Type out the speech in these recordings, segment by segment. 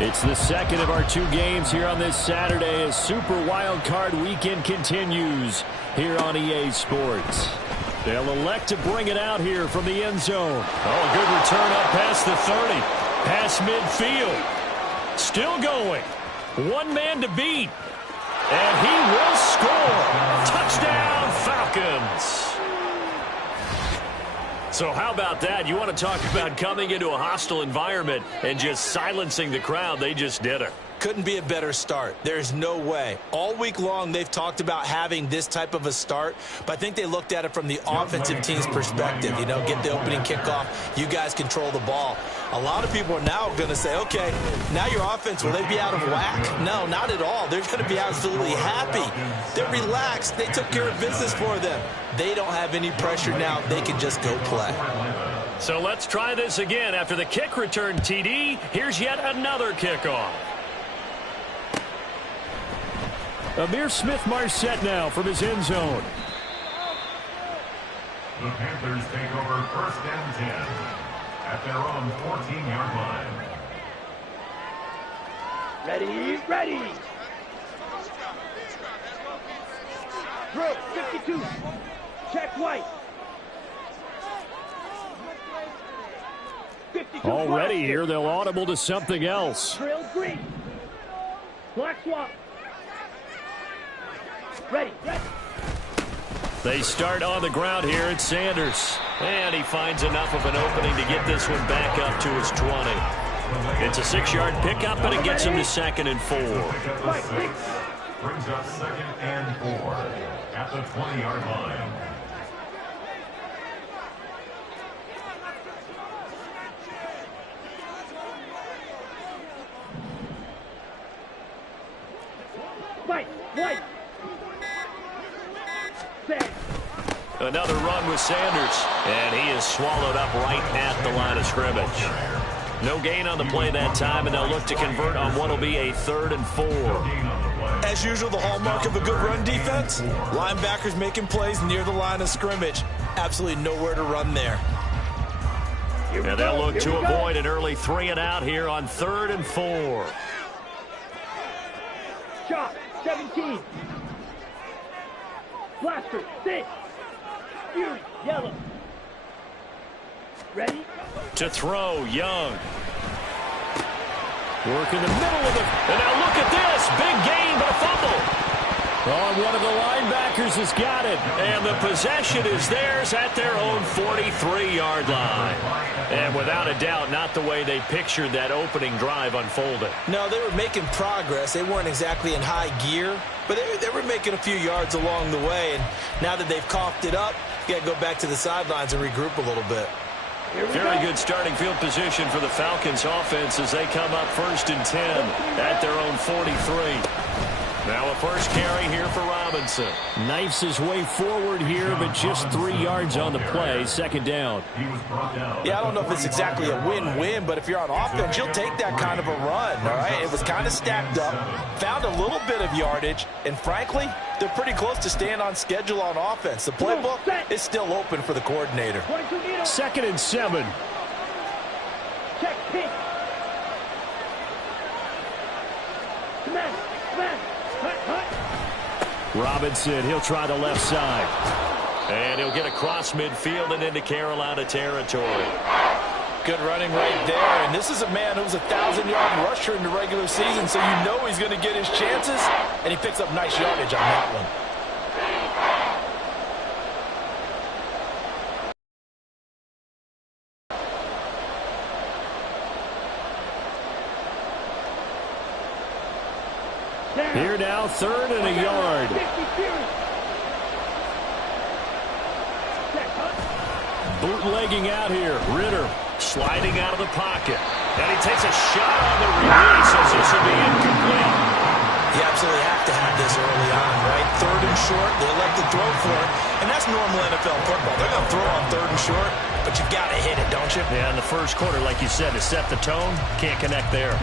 It's the second of our two games here on this Saturday as Super Wild Card Weekend continues here on EA Sports. They'll elect to bring it out here from the end zone. Oh, a good return up past the 30. Past midfield. Still going. One man to beat. And he will score. Touchdown, Falcons. So how about that? You want to talk about coming into a hostile environment and just silencing the crowd. They just did it. Couldn't be a better start. There's no way. All week long, they've talked about having this type of a start, but I think they looked at it from the offensive team's perspective. You know, get the opening kickoff. You guys control the ball. A lot of people are now going to say, okay, now your offense, will they be out of whack? No, not at all. They're going to be absolutely happy. They're relaxed. They took care of business for them. They don't have any pressure now. They can just go play. So let's try this again. After the kick return TD, here's yet another kickoff. Amir Smith-Marset now from his end zone. The Panthers take over first and 10 at their own 14-yard line. Ready. Drill, 52. Check white. 52 Already here, they'll audible to something else. Drill green. Black swap. Ready. They start on the ground here at Sanders. And he finds enough of an opening to get this one back up to his 20. It's a 6-yard pickup, but it gets him to 2nd and 4. Brings up 2nd and 4 at the 20-yard line. White. Another run with Sanders, and he is swallowed up right at the line of scrimmage. No gain on the play that time, and they'll look to convert on what will be a 3rd and 4. As usual, the hallmark of a good run defense, linebackers making plays near the line of scrimmage. Absolutely nowhere to run there. And they'll look to avoid an early 3 and out here on 3rd and 4. Shot, 17. Blaster, 6. Fury, yellow. Ready? To throw, Young. Work in the middle of the... And now look at this. Big gain, but a fumble. Oh, one of the linebackers has got it. And the possession is theirs at their own 43-yard line. And without a doubt, not the way they pictured that opening drive unfolded. No, they were making progress. They weren't exactly in high gear, but they were making a few yards along the way. And now that they've coughed it up, you got to go back to the sidelines and regroup a little bit. Very good starting field position for the Falcons offense as they come up 1st and 10 at their own 43. Now a first carry here for Robinson. Knifes his way forward here, but just 3 yards on the play. 2nd down. Yeah, I don't know if it's exactly a win-win, but if you're on offense, you'll take that kind of a run, all right? It was kind of stacked up, found a little bit of yardage, and frankly, they're pretty close to staying on schedule on offense. The playbook is still open for the coordinator. 2nd and 7. Check pink. Smash. Robinson, he'll try the left side. And he'll get across midfield and into Carolina territory. Good running right there. And this is a man who's a 1,000-yard rusher in the regular season, so you know he's going to get his chances. And he picks up nice yardage on that one. Here now, 3rd and a yard. Bootlegging out here. Ritter sliding out of the pocket. And he takes a shot on the release as this will be incomplete. You absolutely have to have this early on, right? 3rd and short, they elect to throw for it. And that's normal NFL football. They're going to throw on 3rd and short, but you've got to hit it, don't you? Yeah, in the first quarter, like you said, to set the tone, can't connect there.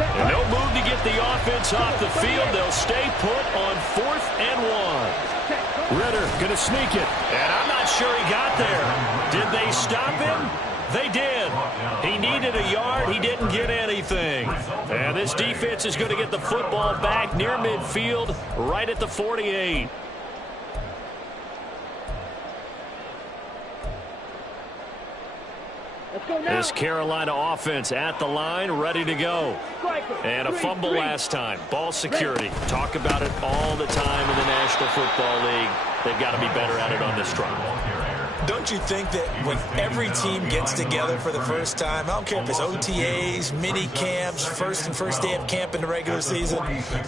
And no move to get the offense off the field. They'll stay put on 4th and 1. Ritter going to sneak it. And I'm not sure he got Did they stop him? They did. He needed a yard. He didn't get anything. And this defense is going to get the football back near midfield, right at the 48. This Carolina offense at the line, ready to go. And a fumble last time. Ball security. Talk about it all the time in the National Football League. They've got to be better at it on this drive. Don't you think that when every team gets together for the first time, I don't care if it's OTAs, mini camps, first day of camp in the regular season,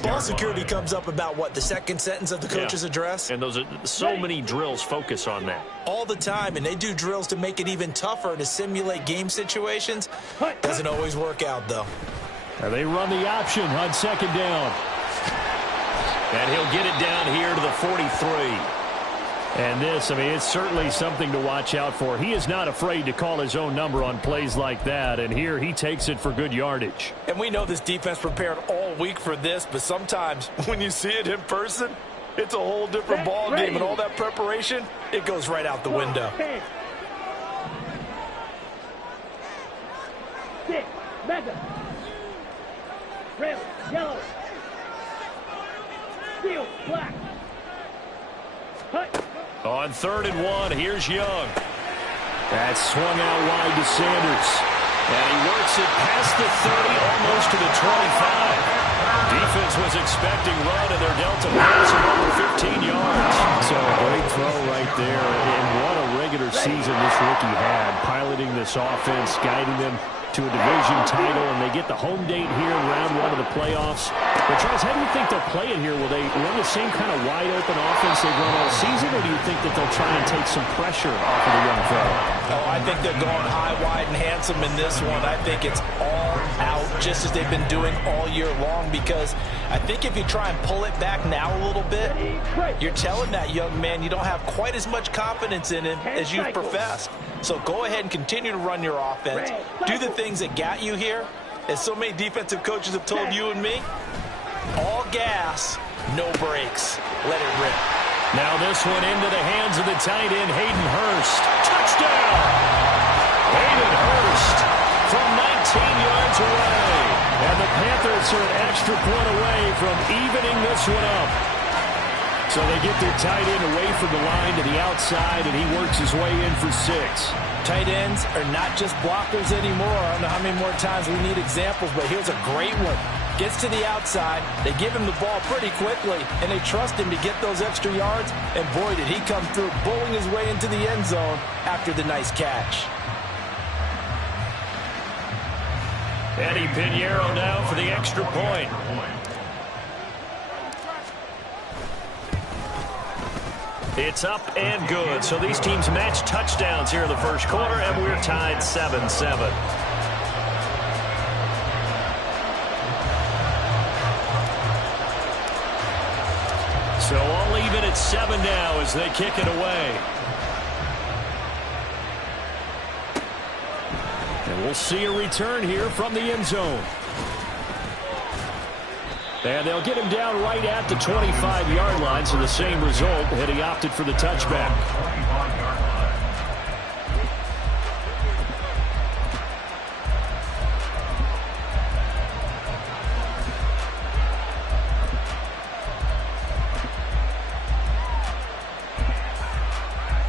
ball security comes up about what, the second sentence of the coach's address? And those are so many drills focus on that. All the time, and they do drills to make it even tougher to simulate game situations. Doesn't always work out, though. And they run the option on second down. And he'll get it down here to the 43. And this, I mean, it's certainly something to watch out for. He is not afraid to call his own number on plays like that, and here he takes it for good yardage. And we know this defense prepared all week for this, but sometimes when you see it in person, it's a whole different ball game, and all that preparation, it goes right out the window. 6, Madden. Red, yellow. Steel, black. On 3rd and 1, here's Young. That's swung out wide to Sanders. And he works it past the 30, almost to the 25. Defense was expecting run, and they're dealt a pass of over 15 yards. So a great throw right there. And what a regular season this rookie had, piloting this offense, guiding them to a division title, and they get the home date here in round 1 of the playoffs. But, Charles, how do you think they'll play it here? Will they run the same kind of wide-open offense they've run all season, or do you think that they'll try and take some pressure off of the young fellow? Oh, I think they're going high, wide, and handsome in this one. I think it's all out, just as they've been doing all year long, because I think if you try and pull it back now a little bit, you're telling that young man you don't have quite as much confidence in him as you've professed. So go ahead and continue to run your offense. Do the things that got you here. As so many defensive coaches have told you and me, all gas, no brakes. Let it rip. Now this one into the hands of the tight end, Hayden Hurst. Touchdown! Hayden Hurst from 19 yards away. And the Panthers are an extra point away from evening this one up. So they get their tight end away from the line to the outside, and he works his way in for 6. Tight ends are not just blockers anymore. I don't know how many more times we need examples, but here's a great one. Gets to the outside, they give him the ball pretty quickly, and they trust him to get those extra yards, and boy, did he come through, bowling his way into the end zone after the nice catch. Eddie Pinheiro now for the extra point. It's up and good. So these teams match touchdowns here in the first quarter, and we're tied 7-7. So all even at 7 now as they kick it away. And we'll see a return here from the end zone. And they'll get him down right at the 25-yard line, so the same result, and he opted for the touchback.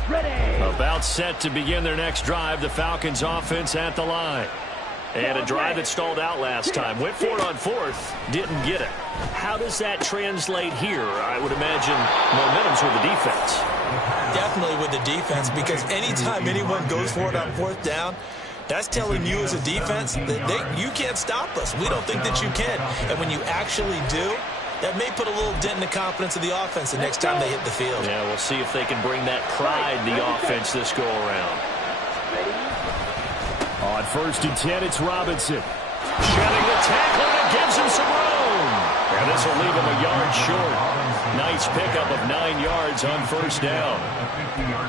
Ready. About set to begin their next drive, the Falcons offense at the line. And a drive that stalled out last time. Went for it on 4th, didn't get it. How does that translate here? I would imagine momentum's with the defense. Definitely with the defense, because anytime anyone goes for it on 4th down, that's telling you as a defense that you can't stop us. We don't think that you can. And when you actually do, that may put a little dent in the confidence of the offense the next time they hit the field. Yeah, we'll see if they can bring that pride in the offense this go-around. On 1st and 10, it's Robinson. Shedding the tackle, and it gives him some room. And this will leave him a yard short. Nice pickup of 9 yards on 1st down.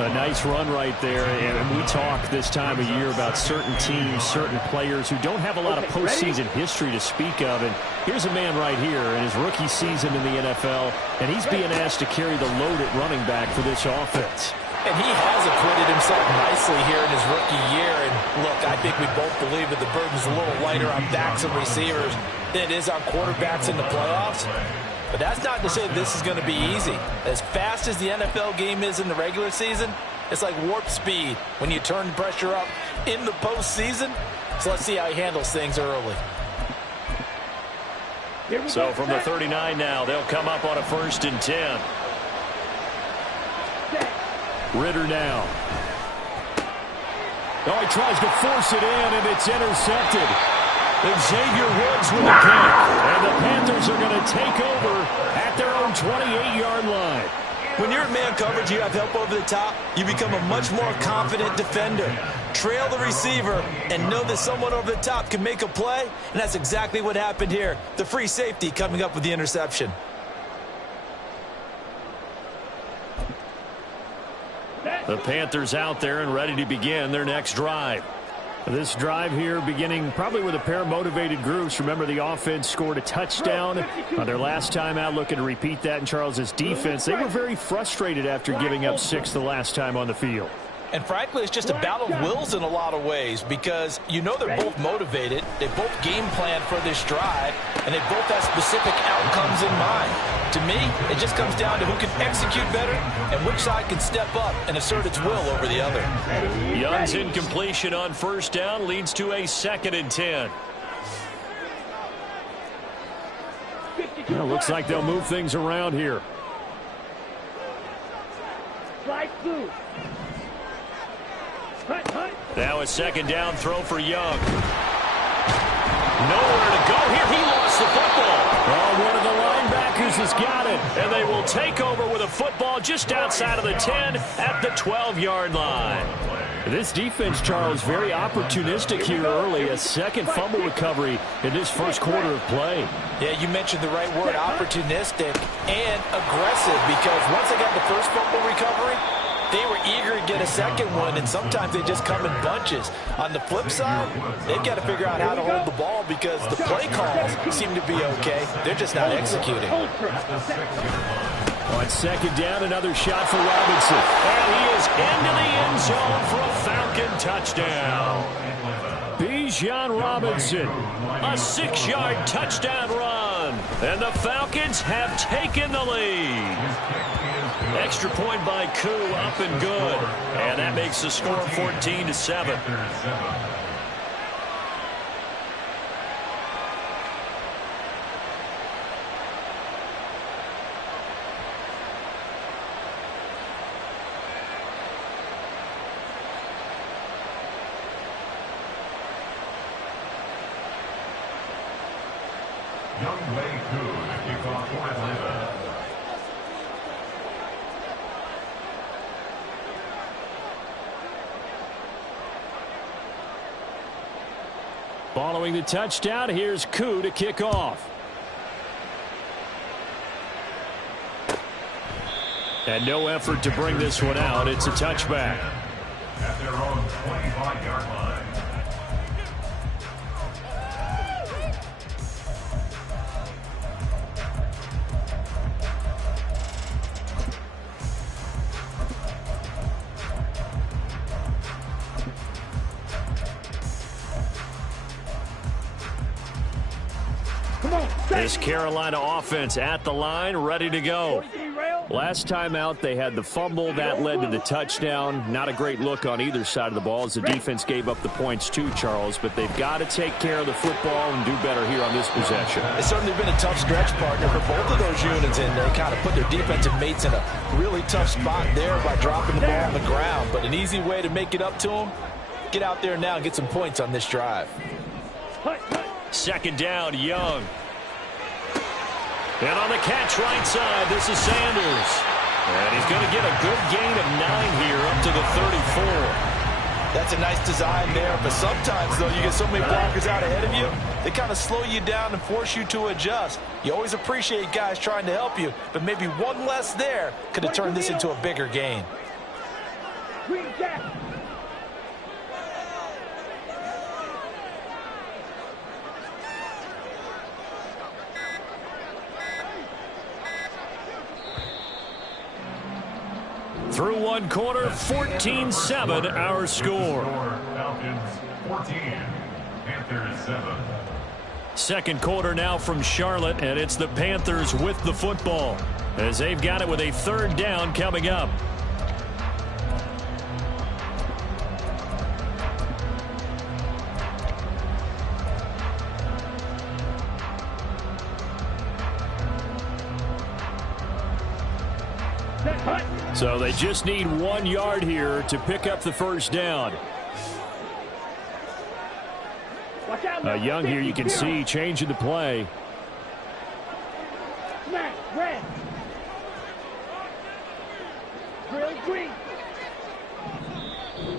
A nice run right there. And we talk this time of year about certain teams, certain players who don't have a lot of postseason history to speak of. And here's a man right here in his rookie season in the NFL, and he's being asked to carry the load at running back for this offense. And he has acquitted himself himself nicely here in his rookie year. And look, I think we both believe that the burden's a little lighter on backs and receivers than it is on quarterbacks in the playoffs. But that's not to say this is going to be easy. As fast as the NFL game is in the regular season, it's like warp speed when you turn pressure up in the postseason. So let's see how he handles things early. So from the 39 now, they'll come up on a 1st and 10. Ritter now. Oh, he tries to force it in, and it's intercepted. Xavier Woods with the pick. And the Panthers are going to take over at their own 28-yard line. When you're in man coverage, you have help over the top, you become a much more confident defender. Trail the receiver and know that someone over the top can make a play, and that's exactly what happened here. The free safety coming up with the interception. The Panthers out there and ready to begin their next drive. This drive here beginning probably with a pair of motivated groups. Remember, the offense scored a touchdown on their last time out, looking to repeat that in Charles's defense. They were very frustrated after giving up 6 the last time on the field. And frankly, it's just a battle of wills in a lot of ways, because you know they're both motivated, they both game plan for this drive, and they both have specific outcomes in mind. To me, it just comes down to who can execute better and which side can step up and assert its will over the other. Young's incompletion on 1st down leads to a 2nd and 10. Well, looks like they'll move things around here. Slide through. Now a 2nd down throw for Young. Nowhere to go here. He lost the football. Oh, one of the linebackers has got it. And they will take over with a football just outside of the 10 at the 12-yard line. This defense, Charles, very opportunistic here early. A 2nd fumble recovery in this 1st quarter of play. Yeah, you mentioned the right word, opportunistic and aggressive, because once they got the 1st fumble recovery, they were eager to get a 2nd one, and sometimes they just come in bunches. On the flip side, they've got to figure out how to hold the ball, because the play calls seem to be okay. They're just not executing. On 2nd down, another shot for Robinson. And he is into the end zone for a Falcon touchdown. Bijan Robinson, a 6-yard touchdown run. And the Falcons have taken the lead. Extra point by Koo, up and good. And that makes the score 14-7. Young Wei Koo to kick off for Atlanta. Following the touchdown, here's Koo to kick off. And no effort to bring this one out. It's a touchback. At their own 25-yard line. This Carolina offense at the line, ready to go. Last time out, they had the fumble. That led to the touchdown. Not a great look on either side of the ball as the defense gave up the points too, Charles. But they've got to take care of the football and do better here on this possession. It's certainly been a tough stretch, partner, for both of those units, and they kind of put their defensive mates in a really tough spot there by dropping the ball on the ground. But an easy way to make it up to them, get out there now and get some points on this drive. 2nd down, Young. And on the catch right side, this is Sanders. And he's going to get a good gain of 9 here up to the 34. That's a nice design there, but sometimes, though, you get so many blockers out ahead of you, they kind of slow you down and force you to adjust. You always appreciate guys trying to help you, but maybe one less there could have turned this into a bigger gain. Green Jack. Through one quarter, 14-7 our score. Falcons 14, Panthers 7. Second quarter now from Charlotte, and it's the Panthers with the football as they've got it with a third down coming up. So they just need 1 yard here to pick up the first down. Young here, you can see changing the play.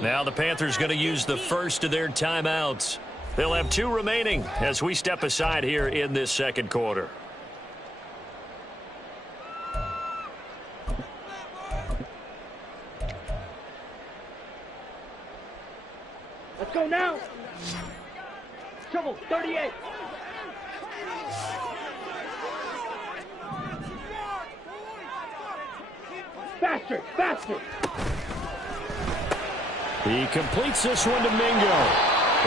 Now the Panthers going to use the first of their timeouts. They'll have 2 remaining as we step aside here in this second quarter. Let's go now. Trouble, 38. Faster, faster. He completes this one to Mingo.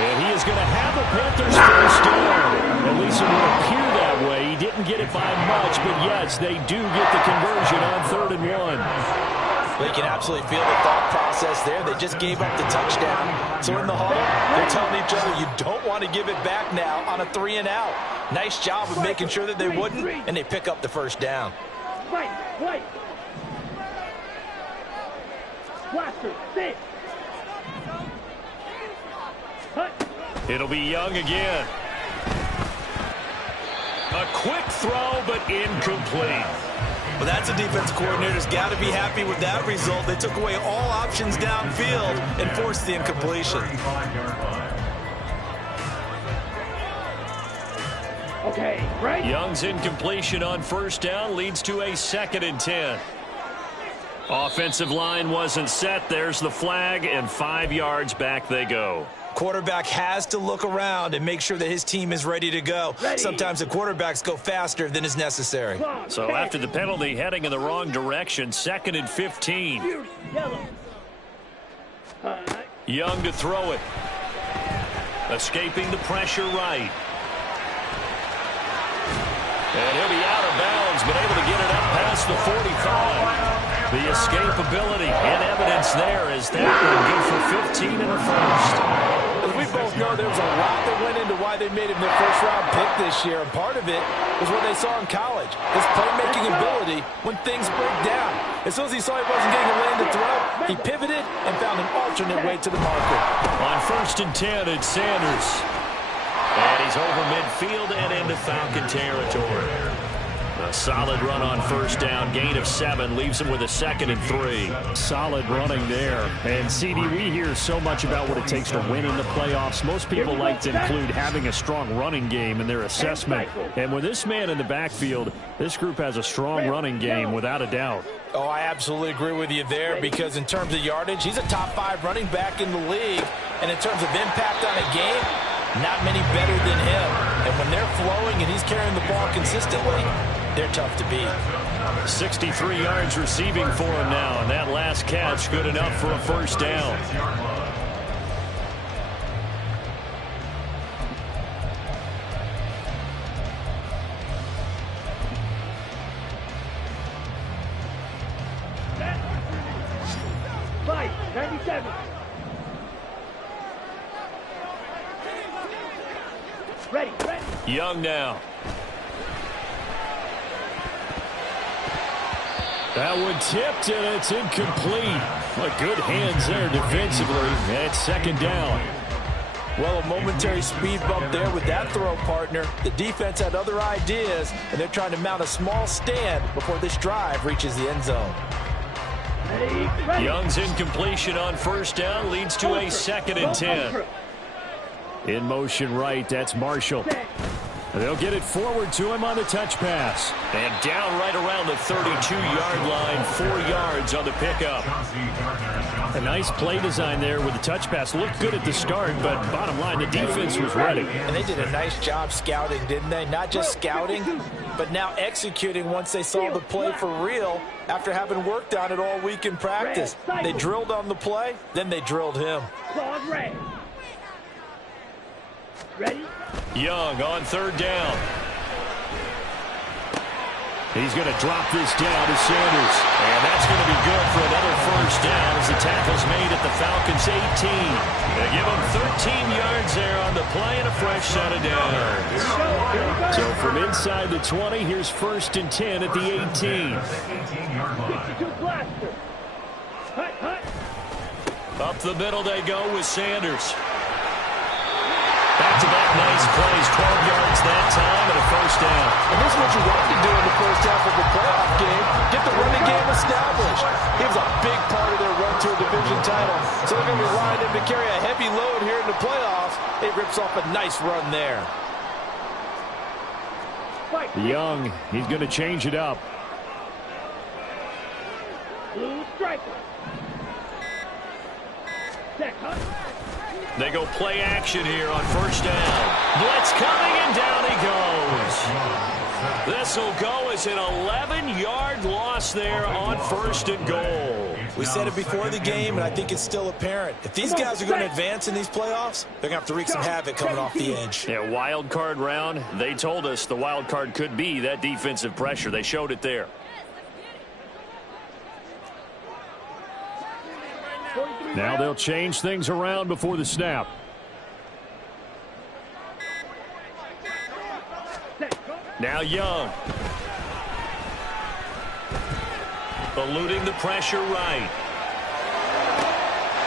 And he is going to have the Panthers first down. At least it would appear that way. He didn't get it by much, but yes, they do get the conversion on 3rd and 1. They can absolutely feel the thought process there. They just gave up the touchdown. So in the huddle, they're telling each other, you don't want to give it back now on a 3-and-out. Nice job of making sure that they wouldn't, and they pick up the first down. Right. Blaster, sit. It'll be Young again. A quick throw, but incomplete. Well, that's a defense coordinator's got to be happy with that result. They took away all options downfield and forced the incompletion. Okay, right. Young's incompletion on first down leads to a 2nd and 10. Offensive line wasn't set. There's the flag, and 5 yards back they go. Quarterback has to look around and make sure that his team is ready to go. Sometimes the quarterbacks go faster than is necessary. So after the penalty, heading in the wrong direction, 2nd and 15. Young to throw it. Escaping the pressure right. And he'll be out of bounds, but able to get it up past the 45. The escapability and evidence there as that one good for 15 in the first. As we both know, there was a lot that went into why they made him their first-round pick this year, and part of it was what they saw in college, his playmaking ability when things break down. As soon as he saw he wasn't getting a lane to throw, he pivoted and found an alternate way to the marker. On 1st and 10, it's Sanders. And he's over midfield and into Falcon territory. A solid run on first down, gain of 7, leaves him with a 2nd and 3. Solid running there. And, CD, we hear so much about what it takes to win in the playoffs. Most people like to include having a strong running game in their assessment. And with this man in the backfield, this group has a strong running game without a doubt. Oh, I absolutely agree with you there because in terms of yardage, he's a top 5 running back in the league. And in terms of impact on a game, not many better than him. And when they're flowing and he's carrying the ball consistently, they're tough to beat. 63 yards receiving for him now, and that last catch good enough for a first down. Fight, 97. Ready. Young now. That one tipped, and it's incomplete. But good hands there defensively. It's 2nd down. Well, a momentary speed bump there with that throw, partner. The defense had other ideas, and they're trying to mount a small stand before this drive reaches the end zone. Ready. Young's incompletion on first down leads to a 2nd and 10. In motion right, that's Marshall. They'll get it forward to him on the touch pass. And down right around the 32-yard line, 4 yards on the pickup. A nice play design there with the touch pass. Looked good at the start, but bottom line, the defense was ready. And they did a nice job scouting, didn't they? Not just scouting, but now executing once they saw the play for real after having worked on it all week in practice. They drilled on the play, then they drilled him. Ready? Young on third down. He's going to drop this down to Sanders. And that's going to be good for another first down as the tackle's made at the Falcons' 18. They give him 13 yards there on the play and a fresh set of downs. So from inside the 20, here's 1st and 10 at the 18. 18-yard line. Up the middle they go with Sanders. Back-to-back nice plays, 12 yards that time and a first down. And this is what you want to do in the first half of the playoff game. Get the running game established. He was a big part of their run to a division title. So they're going to rely on him to carry a heavy load here in the playoffs. It rips off a nice run there. Young, he's going to change it up. Blue striker. They go play action here on first down. Blitz coming, and down he goes. This will go as an 11-yard loss there on 1st and goal. We said it before the game, and I think it's still apparent. If these guys are going to advance in these playoffs, they're going to have to wreak some havoc coming off the edge. Yeah, wild card round. They told us the wild card could be that defensive pressure. They showed it there. Now they'll change things around before the snap. Now Young. Eluding the pressure right.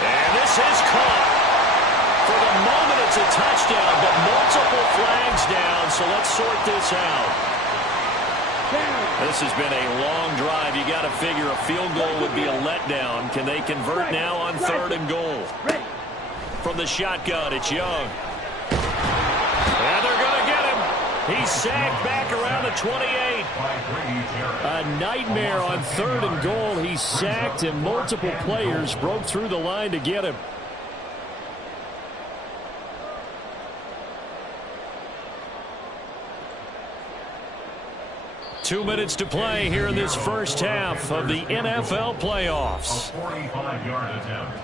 And this is caught. For the moment it's a touchdown, but multiple flags down, so let's sort this out. This has been a long drive. You got to figure a field goal would be a letdown. Can they convert now on 3rd and goal? From the shotgun, it's Young. And they're going to get him. He's sacked back around the 28. A nightmare on 3rd and goal. He's sacked, and multiple players broke through the line to get him. Two minutes to play here in this first half of the NFL playoffs. A 45-yard attempt.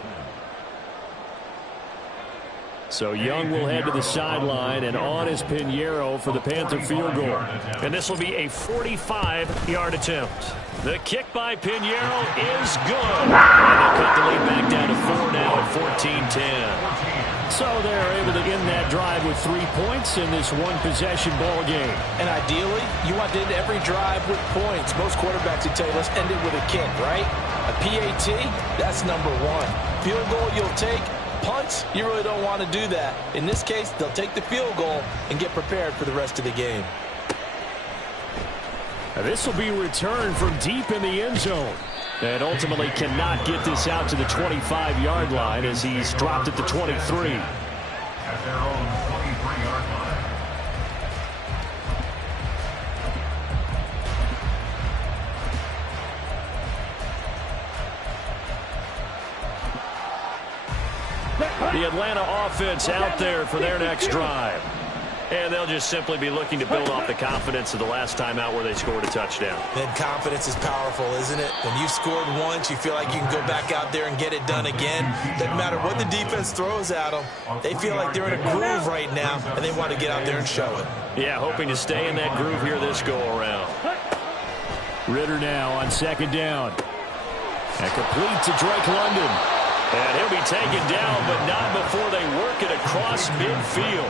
So Young will head to the sideline, and on is Pinheiro for the Panther field goal. And this will be a 45-yard attempt. The kick by Pinheiro is good. And they'll cut the lead back down to 4 now at 14-10. So they're able to end that drive with 3 points in this one-possession ball game. And ideally, you want to end every drive with points. Most quarterbacks would tell you, let's end it with a kick, right? A PAT, that's number 1. Field goal you'll take. Punts, you really don't want to do that. In this case, they'll take the field goal and get prepared for the rest of the game. Now this will be returned from deep in the end zone. And ultimately cannot get this out to the 25-yard line as he's dropped at the 23. At their own 23-yard line. The Atlanta offense out there for their next drive. And they'll just simply be looking to build off the confidence of the last time out where they scored a touchdown. Then confidence is powerful, isn't it? When you've scored once, you feel like you can go back out there and get it done again. Doesn't matter what the defense throws at them. They feel like they're in a groove right now, and they want to get out there and show it. Yeah, hoping to stay in that groove here this go-around. Ritter now on 2nd down. And complete to Drake London. And he'll be taken down, but not before they work it across midfield.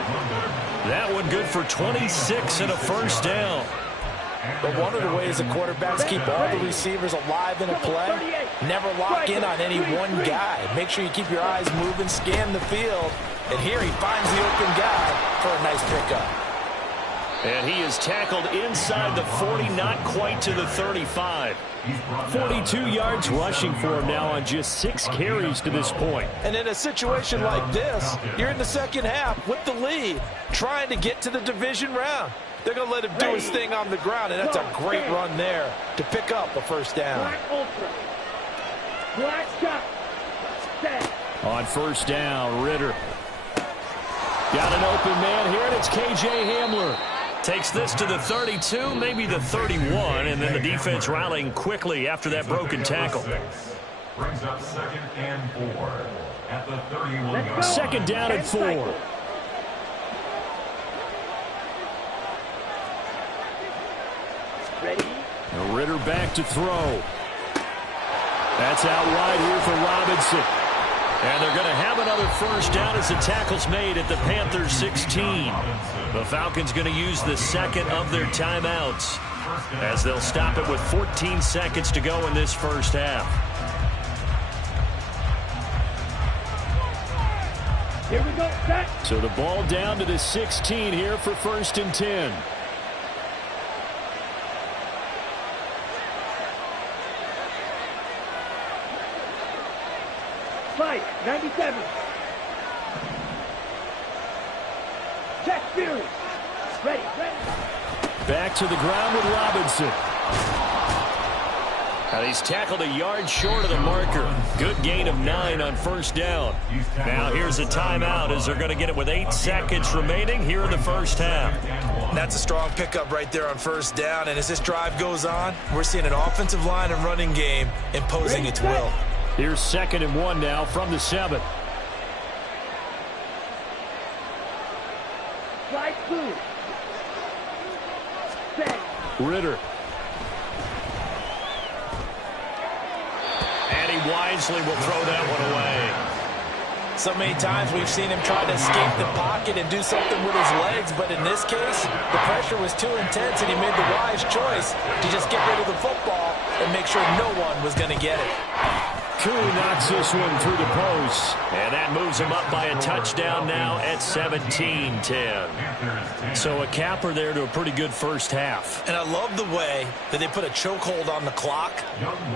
That one good for 26 and a first down. But one of the ways the quarterbacks keep all the receivers alive in a play, never lock in on any one guy. Make sure you keep your eyes moving, scan the field. And here he finds the open guy for a nice pickup. And he is tackled inside the 40, not quite to the 35. 42 yards rushing for him now on just 6 carries to this point. And in a situation like this, you're in the second half with the lead, trying to get to the division round. They're going to let him do his thing on the ground, and that's a great run there to pick up a first down. Black Ultra. Black shot. On first down, Ritter. Got an open man here, and it's K.J. Hamler. Takes this to the 32, maybe the 31, and then the defense rallying quickly after that broken tackle. Brings up 2nd and 4 at the 31-yard. Second down and 4. Ready? Ritter back to throw. That's out wide here for Robinson. And they're going to have another first down as the tackle's made at the Panthers 16. The Falcons going to use the second of their timeouts as they'll stop it with 14 seconds to go in this first half. Here we go, set. So the ball down to the 16 here for 1st and 10. Fight, 97. Check Fury. Ready. Back to the ground with Robinson. And he's tackled a yard short of the marker. Good gain of 9 on first down. Now here's a timeout as they're going to get it with 8 seconds remaining here in the first half. That's a strong pickup right there on first down. And as this drive goes on, we're seeing an offensive line and running game imposing its will. Here's 2nd and 1 now from the 7. Slide 2. Set. Ritter. And he wisely will throw that one away. So many times we've seen him try to escape the pocket and do something with his legs, but in this case, the pressure was too intense and he made the wise choice to just get rid of the football and make sure no one was going to get it. Koo knocks this one through the post, and that moves him up by a touchdown now at 17-10. So a capper there to a pretty good first half. And I love the way that they put a chokehold on the clock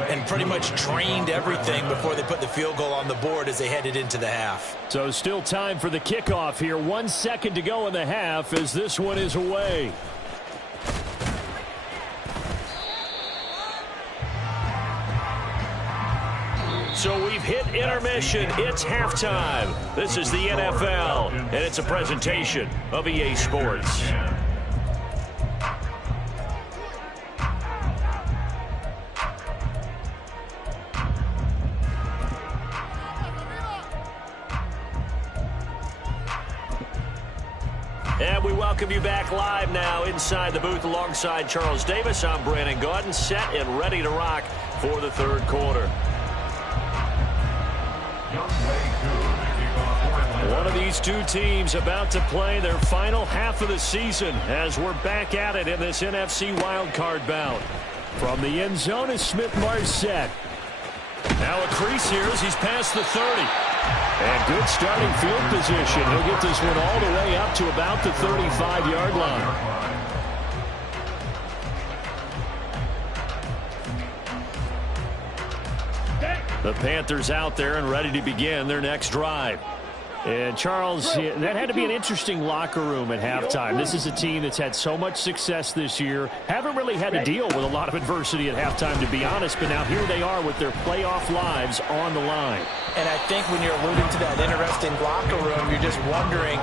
and pretty much trained everything before they put the field goal on the board as they headed into the half. So still time for the kickoff here. 1 second to go in the half as this one is away. So we've hit intermission. It's halftime. This is the NFL, and it's a presentation of EA Sports. And we welcome you back live now inside the booth alongside Charles Davis. I'm Brandon Gaudin, set and ready to rock for the third quarter. One of these two teams about to play their final half of the season as we're back at it in this NFC wildcard bout. From the end zone is Smith-Marset. Now a crease here as he's past the 30. And good starting field position. He'll get this one all the way up to about the 35-yard line. The Panthers out there and ready to begin their next drive. And, Charles, that had to be an interesting locker room at halftime. This is a team that's had so much success this year. Haven't really had to deal with a lot of adversity at halftime, to be honest. But now here they are with their playoff lives on the line. And I think when you're alluding to that interesting locker room, you're just wondering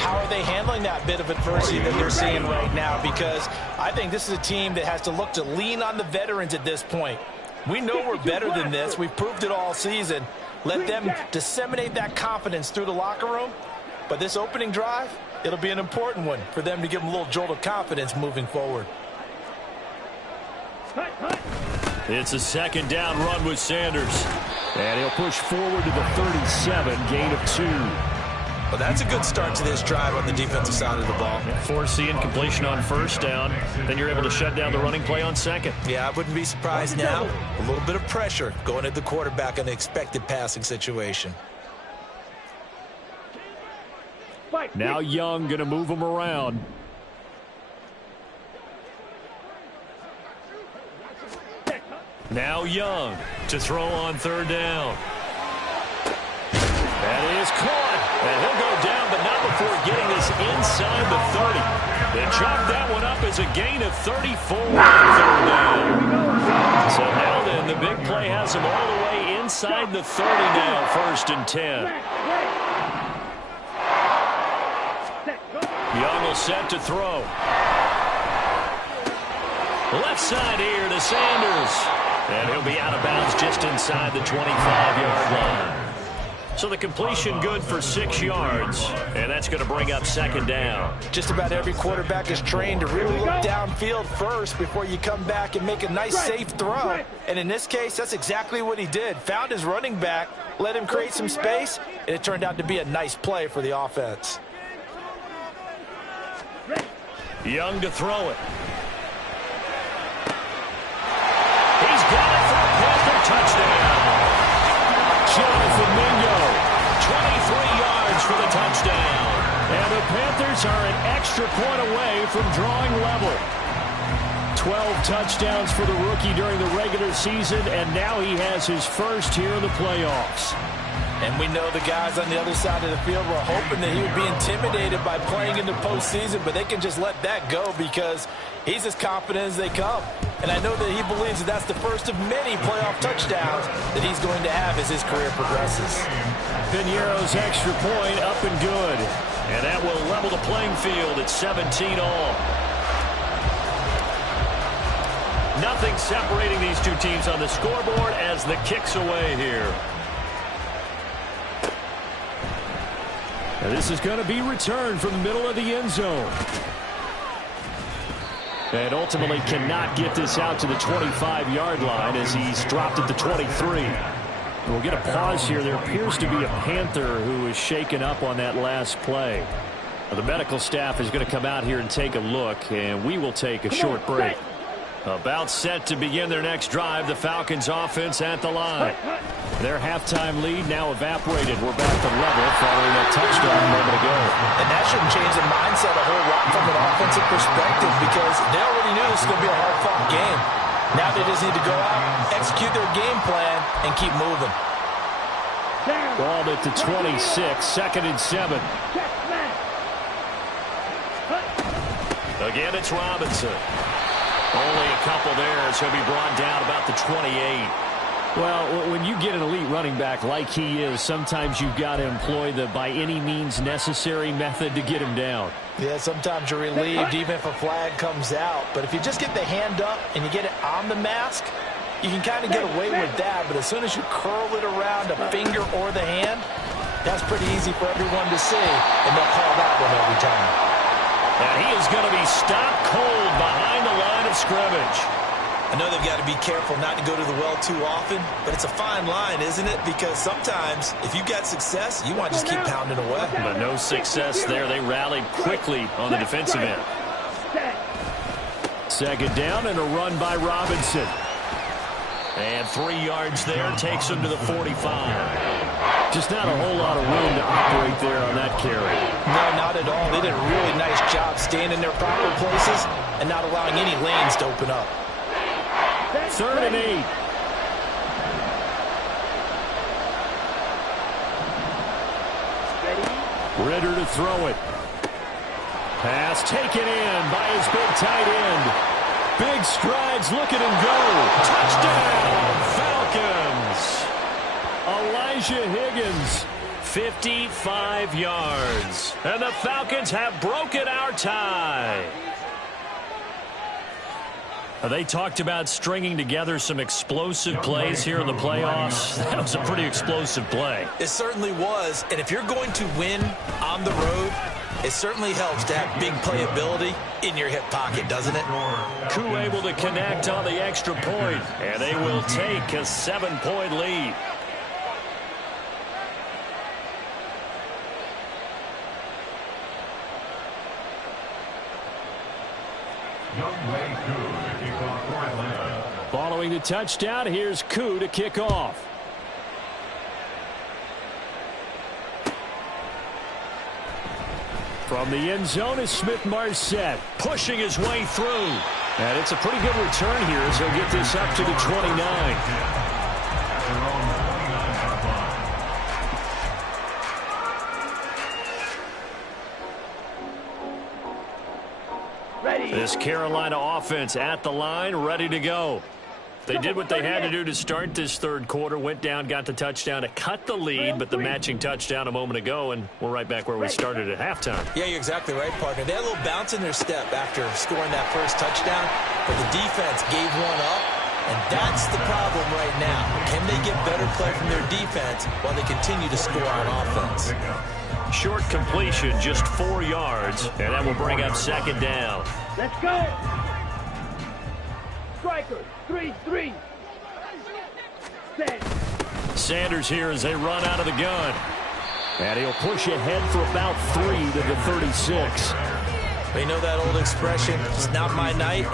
how are they handling that bit of adversity that they're seeing right now? Because I think this is a team that has to look to lean on the veterans at this point. We know we're better than this. We've proved it all season. Let them disseminate that confidence through the locker room. But this opening drive, it'll be an important one for them to give them a little jolt of confidence moving forward. It's a second down run with Sanders. And he'll push forward to the 37, gain of 2. Well, that's a good start to this drive on the defensive side of the ball. Force the incompletion on first down. Then you're able to shut down the running play on second. Yeah, I wouldn't be surprised now. A little bit of pressure going at the quarterback in the expected passing situation. Now Young going to move him around. Now Young to throw on third down. That is caught. And he'll go down, but not before getting this inside the 30. They chalk that one up as a gain of 34 on third down. So now then, the big play has him all the way inside the 30 now, 1st and 10. Young will set to throw. Left side here to Sanders. And he'll be out of bounds just inside the 25-yard line. So the completion good for 6 yards, and that's going to bring up 2nd down. Just about every quarterback is trained to really look downfield first before you come back and make a nice, safe throw. And in this case, that's exactly what he did. Found his running back, let him create some space, and it turned out to be a nice play for the offense. Young to throw it. He's got it for a Panther touchdown. Jonathan Mingo, 23 yards for the touchdown. And the Panthers are an extra point away from drawing level. 12 touchdowns for the rookie during the regular season, and now he has his first here in the playoffs. And we know the guys on the other side of the field were hoping that he would be intimidated by playing in the postseason, but they can just let that go because he's as confident as they come. And I know that he believes that that's the first of many playoff touchdowns that he's going to have as his career progresses. Piñeiro's extra point up and good. And that will level the playing field at 17 all. Nothing separating these two teams on the scoreboard as the kick's away here. Now this is going to be returned from the middle of the end zone. And ultimately cannot get this out to the 25-yard line as he's dropped at the 23. We'll get a pause here. There appears to be a Panther who is shaken up on that last play. The medical staff is going to come out here and take a look, and we will take a short break. About set to begin their next drive, the Falcons offense at the line. Their halftime lead now evaporated. We're back to level following that touchdown a moment ago. And that shouldn't change the mindset a whole lot from an offensive perspective because they already knew this was going to be a hard-fought game. Now they just need to go out, execute their game plan, and keep moving. Ball at the 26, 2nd and 7. Again, it's Robinson. Only a couple there, so he'll be brought down about the 28. Well, when you get an elite running back like he is, sometimes you've got to employ the by any means necessary method to get him down. Yeah, sometimes you're relieved even if a flag comes out. But if you just get the hand up and you get it on the mask, you can kind of get away with that. But as soon as you curl it around a finger or the hand, that's pretty easy for everyone to see, and they'll call that one every time. And he is going to be stopped cold behind the line of scrimmage. I know they've got to be careful not to go to the well too often, but it's a fine line, isn't it? Because sometimes if you've got success, you want to just keep pounding away. But no success there. They rallied quickly on the defensive end. 2nd down and a run by Robinson. And 3 yards there takes him to the 45. Just not a whole lot of room to operate there on that carry. No, not at all. They did a really nice job staying in their proper places and not allowing any lanes to open up. 3rd and 8. Ritter to throw it. Pass taken in by his big tight end. Big strides, look at him go. Touchdown, Falcons. Elijah Higgins, 55 yards. And the Falcons have broken our tie. They talked about stringing together some explosive plays here in the playoffs. That was a pretty explosive play. It certainly was. And if you're going to win on the road, it certainly helps to have big playability in your hip pocket, doesn't it? Koo able to connect on the extra point, and they will take a 7-point lead. Following the touchdown, here's Koo to kick off. From the end zone is Smith-Marset, pushing his way through. And it's a pretty good return here as he'll get this up to the 29. This Carolina offense at the line, ready to go. They did what they had to do to start this third quarter, went down, got the touchdown to cut the lead, but the matching touchdown a moment ago, and we're right back where we started at halftime. Yeah, you're exactly right, partner. They had a little bounce in their step after scoring that first touchdown, but the defense gave one up, and that's the problem right now. Can they get better play from their defense while they continue to score on offense? Short completion, just 4 yards, and that will bring up second down. Let's go. Striker, 3-3. Set. Sanders here as they run out of the gun. And he'll push ahead for about 3 to the 36. But you know that old expression, it's not my night?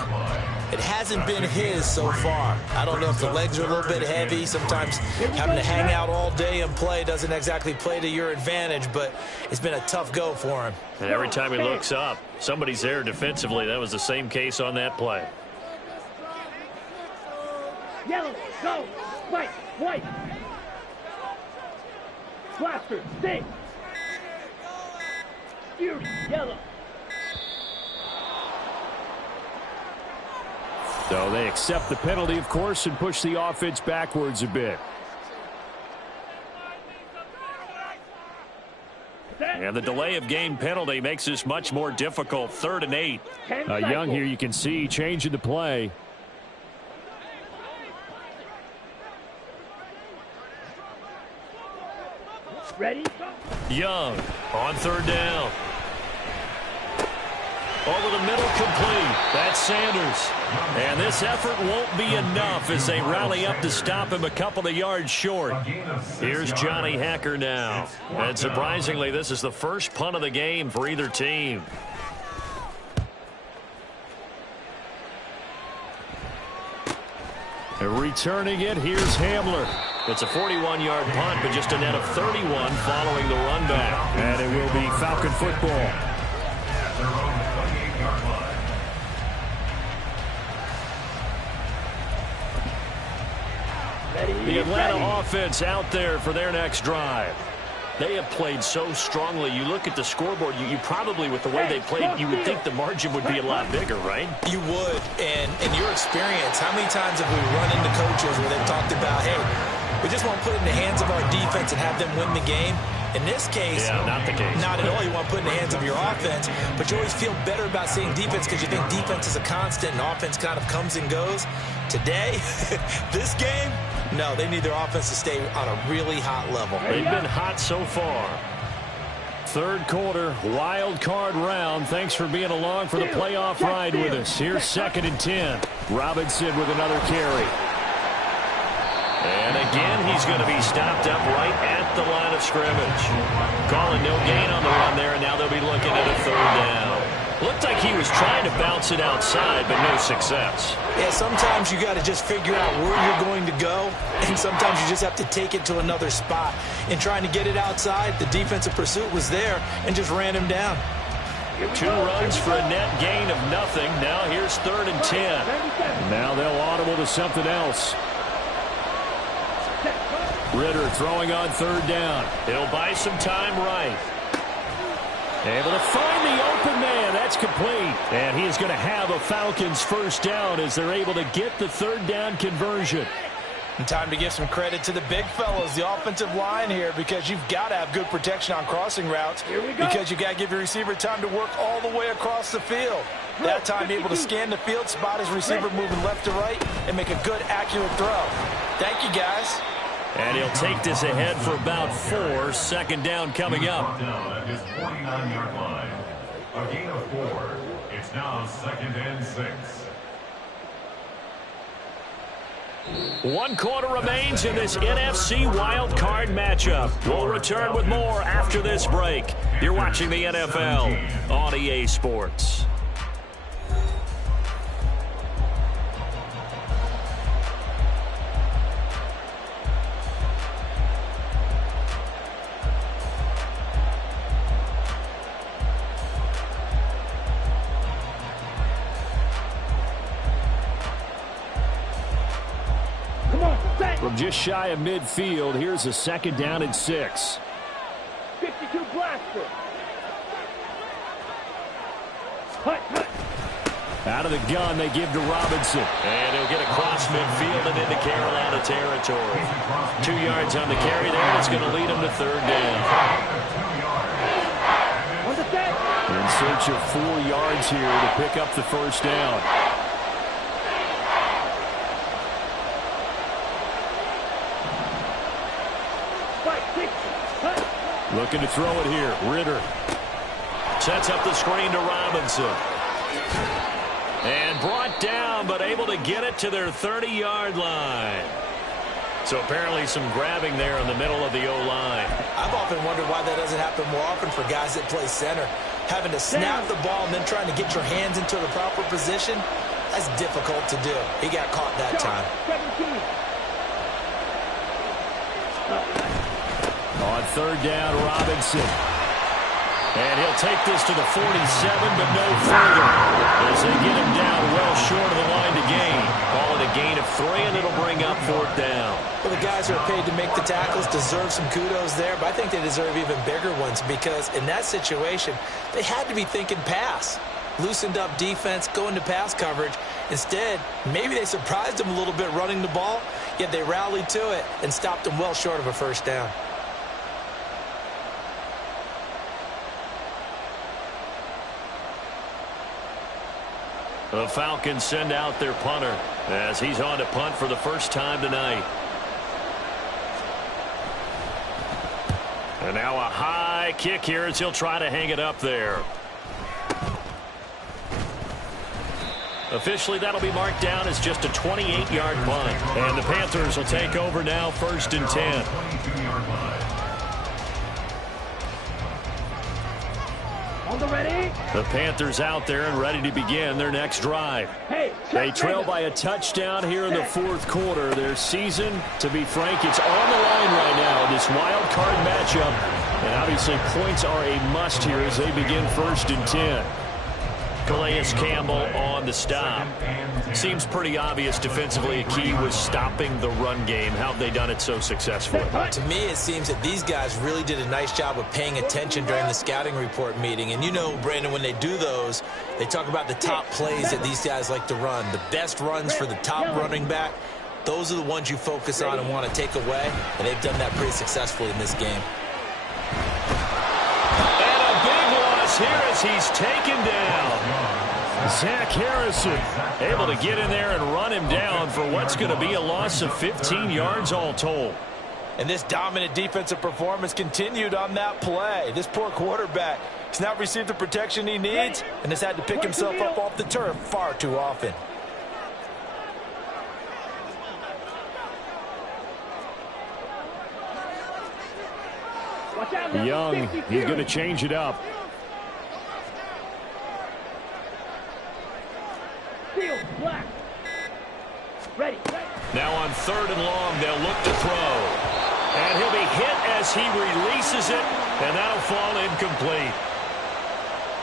It hasn't been his so far. I don't know if the legs are a little bit heavy. Sometimes having to hang out all day and play doesn't exactly play to your advantage, but it's been a tough go for him. And every time he looks up, somebody's there defensively. That was the same case on that play. Yellow, go. White, white. Blaster, stay. Fury, yellow. So they accept the penalty, of course, and push the offense backwards a bit. And the delay of game penalty makes this much more difficult. 3rd and 8. Young here, you can see changing the play. Ready? Young on 3rd down. Over the middle, complete. That's Sanders. And this effort won't be enough as they rally up to stop him a couple of yards short. Here's Johnny Hacker now. And surprisingly, this is the first punt of the game for either team. And returning it, here's Hamler. It's a 41-yard punt, but just a net of 31 following the run back. And it will be Falcon football. The Atlanta offense out there for their next drive. They have played so strongly. You look at the scoreboard, you probably, with the way they played, you would think the margin would be a lot bigger, right? You would. And in your experience, how many times have we run into coaches where they've talked about, hey, we just want to put it in the hands of our defense and have them win the game? In this case, not the case. Not at all. You want to put it in the hands of your offense, but you always feel better about seeing defense because you think defense is a constant and offense kind of comes and goes. Today, this game, no, they need their offense to stay on a really hot level. They've been hot so far. 3rd quarter, wild card round. Thanks for being along for the playoff ride with us. Here's 2nd and 10. Robinson with another carry. And again, he's going to be stopped up right at the line of scrimmage. Calling no gain on the run there, and now they'll be looking at a 3rd down. Looked like he was trying to bounce it outside, but no success. Yeah, sometimes you got to just figure out where you're going to go, and sometimes you just have to take it to another spot. In trying to get it outside, the defensive pursuit was there and just ran him down. 2 runs for a net gain of nothing. Now here's 3rd and 10. Now they'll audible to something else. Ritter throwing on 3rd down. He'll buy some time right. Able to find the open man. That's complete. And he is going to have a Falcons 1st down as they're able to get the 3rd down conversion. And time to give some credit to the big fellas, the offensive line here, because you've got to have good protection on crossing routes because you got to give your receiver time to work all the way across the field. That time, be able to scan the field, spot his receiver moving left to right, and make a good, accurate throw. Thank you, guys. And he'll take this ahead for about 4. 2nd down coming up. Down at his 49-yard line. A gain of 4. It's now 2nd and 6. 1 quarter remains in this NFC wild card matchup. We'll return with more after this break. You're watching the NFL on EA Sports. From just shy of midfield, here's a 2nd down and 6. 52 blaster. Hut, hut. Out of the gun, they give to Robinson. And he'll get across midfield and into Carolina territory. 2 yards on the carry there. It's going to lead him to third down. In search of 4 yards here to pick up the first down. Looking to throw it here. Ritter sets up the screen to Robinson. And brought down, but able to get it to their 30-yard line. So apparently some grabbing there in the middle of the O-line. I've often wondered why that doesn't happen more often for guys that play center. Having to snap the ball and then trying to get your hands into the proper position, that's difficult to do. He got caught that time. On third down, Robinson. And he'll take this to the 47, but no further. As they get him down well short of the line to gain. Call it a gain of 3, and it'll bring up fourth down. Well, the guys who are paid to make the tackles deserve some kudos there, but I think they deserve even bigger ones because in that situation, they had to be thinking pass. Loosened up defense, going to pass coverage. Instead, maybe they surprised them a little bit running the ball, yet they rallied to it and stopped them well short of a first down. The Falcons send out their punter as he's on to punt for the first time tonight. And now a high kick here as he'll try to hang it up there. Officially, that'll be marked down as just a 28-yard punt. And the Panthers will take over now, 1st and 10. The Panthers out there and ready to begin their next drive. They trail by a touchdown here in the 4th quarter. Their season, to be frank, it's on the line right now in this wild card matchup. And obviously points are a must here as they begin 1st and 10. Calais Campbell on the stop. Seems pretty obvious defensively a key was stopping the run game. How have they done it so successfully? To me, it seems that these guys really did a nice job of paying attention during the scouting report meeting. And you know, Brandon, when they do those, they talk about the top plays that these guys like to run. The best runs for the top running back, those are the ones you focus on and want to take away. And they've done that pretty successfully in this game. Here as he's taken down. Zach Harrison able to get in there and run him down for what's going to be a loss of 15 yards all told. And this dominant defensive performance continued on that play. This poor quarterback has not received the protection he needs and has had to pick himself up off the turf far too often. Young, he's going to change it up. Now on 3rd and long, they'll look to throw. And he'll be hit as he releases it, and that'll fall incomplete.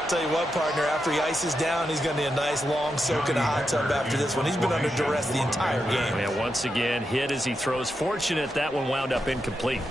Tell you what, partner, after he ices down, he's going to need a nice long soak in a hot tub after this one. He's been under duress the entire game. And once again, hit as he throws. Fortunate that one wound up incomplete.